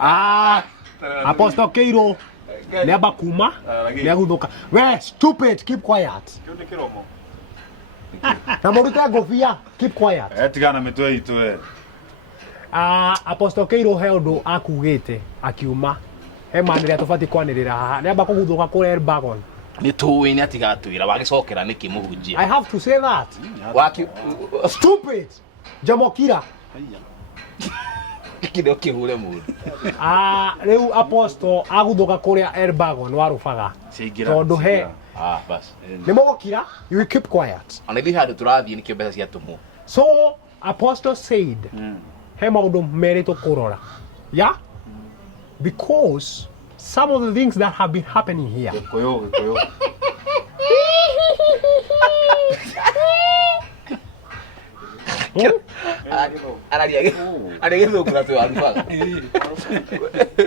Apostle Keiro. Never kuma. Never we stupid. Keep quiet. Na moruta gofia. Keep quiet. Etigana mitwe itwe. Apostle Keiro heldo akugete akiuma. Manire atofati kwanirira haha. Never kuguthuka kure bagon. Ni tuwe ni atigatwira wagicokera niki muhunjia. I have to say that. Stupid. Jamokira. Kide okihure mundu. Reu apostle aguthuka kuria Erbagon warufaga. Tondu he. Bas. Nimogokira, you will keep quiet. Anithi handu turathie nikio mbeca cia tumu. So apostle said, he maundu merito kurora. Yeah? Because some of the things that have been happening here. Koyo.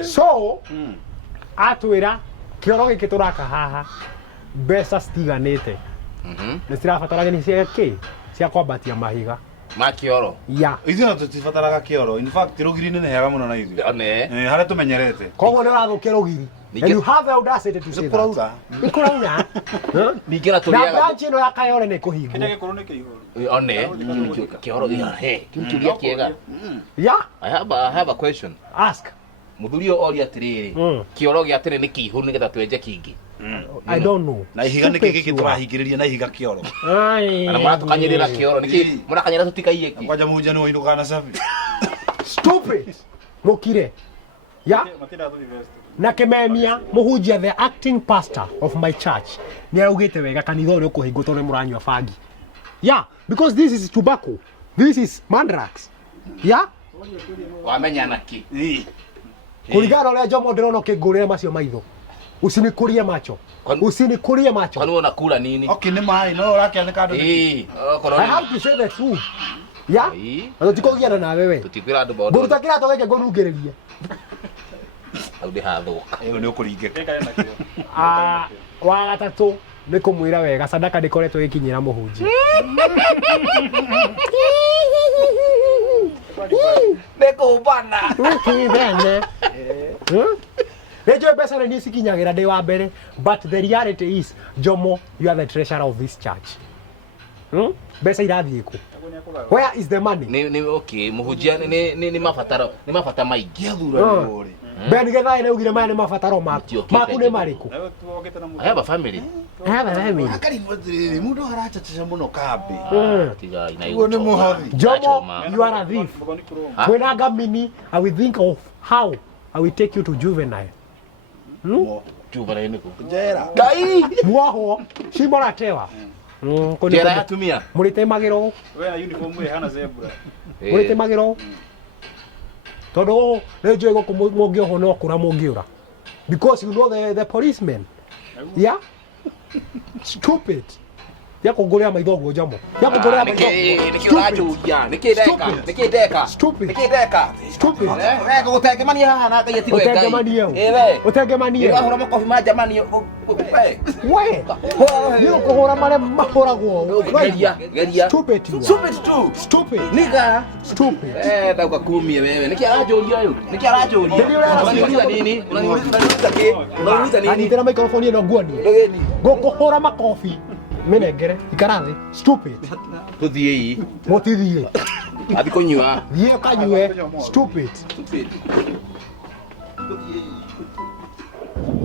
So, atwira kioro giki turaka haha mbeca citiganite. Nĩcirabatarania ni cia ki cia kwambatia mahiga ma kioro. Ya. Ithuĩ tũtibataraga kioro. In fact rugiri nĩ heaga mũno na ithuĩ. One. Harĩa tũmenyerete. Koguo nĩ ũrathũkia rugiri. And you have the audacity to say that. Nikuraura. Ningĩra tũrĩaga. Na branch ĩno ya Kayole nĩ kũhingwo. Kenya gĩkorwo nĩ kĩihũru. One. Kioro he. Kiuria kiega. Yeah. I have a question. Ask. Muthuri oria atiriri. Kioro gia tene nĩ kĩihũru nĩgetha twenje kingi. I don't know. Na ihiga nĩ kĩngĩ tũrahingĩrĩria na ihiga kioro. Ana matukanyĩrĩra kioro nĩkĩ mũrakanyĩra tũtikaiye ki. Kwanja mũhunjia nĩ wĩinũka na cabi. Stupid. Mukire. Yeah. Na kememia muhunjia the acting pastor of my church ni augite wega kanitha uri ukuhingo tondu muranywa fangi. Yeah, because this is tobacco. This is mandrax. Yeah? Wamenya naki. Kuligana uria Njomo ndirona kingurire macio maitho. Usinikurie macho. Usinikurie macho. Kwani unakula nini? Okay, ni mai no urakiandika andu. I have to say the truth. Yeah? Na tikogiana na wewe. Tutikwira andu bodo. Ngurutakira togeke ngurungiririe. Au ndihathuka. Iyo ni ukuringika. Wa gatatu ni kumwira wega sadaka ndikoretwo ikinyira muhunjia. Neko bana. Bene. Nejo pesa ni sikinyagira ndi wa mbere, but the reality is Njomo, you are the treasurer of this church. Pesa irathie ku. Where is the money? Ni okay, muhunjia ni mafata maingi athura ni uri. Ben getha ine ugire maya ni mabataro maku. Maku ni mariku. I have a family. I have a family. Akari mundu arachacha muno kambi. Tiga ina Uo ni muhothi. Njomo, you are a thief. When I got mini, I will think of how I will take you to juvenile. Juvenile ni ku. Jera. Kai. Mwaho, shimoratewa. Jera yatumia. Muritemagiro. Wewe na uniform wewe hana zebra. Muritemagiro. Todo nejo ego kumugioho no kura mugiura. Because you know the policeman. Yeah? Stupid. Yakugorea maithogo Njomo. Yakugorea maithogo. Nikiurajuria, nikideka. Stupid. Stupid. Wewe gutengemania haha na ngai atigo ngai. Utengemania. Utengemania. Wewe hura makofi ma jamani. We. Nio kuhura mare mahuragwo. Geria. Stupid. Stupid. Niga. Stupid. Dauka kumie wewe. Nikiarajuria uyu. Unaniuliza nini? Unaniuliza nini? Anitera microphone ino nguani. Gukuhura makofi. Menegere ikarathi. Stupid. Tuthie hii. Motithie. Abikunywa. Thie kanyue. Stupid.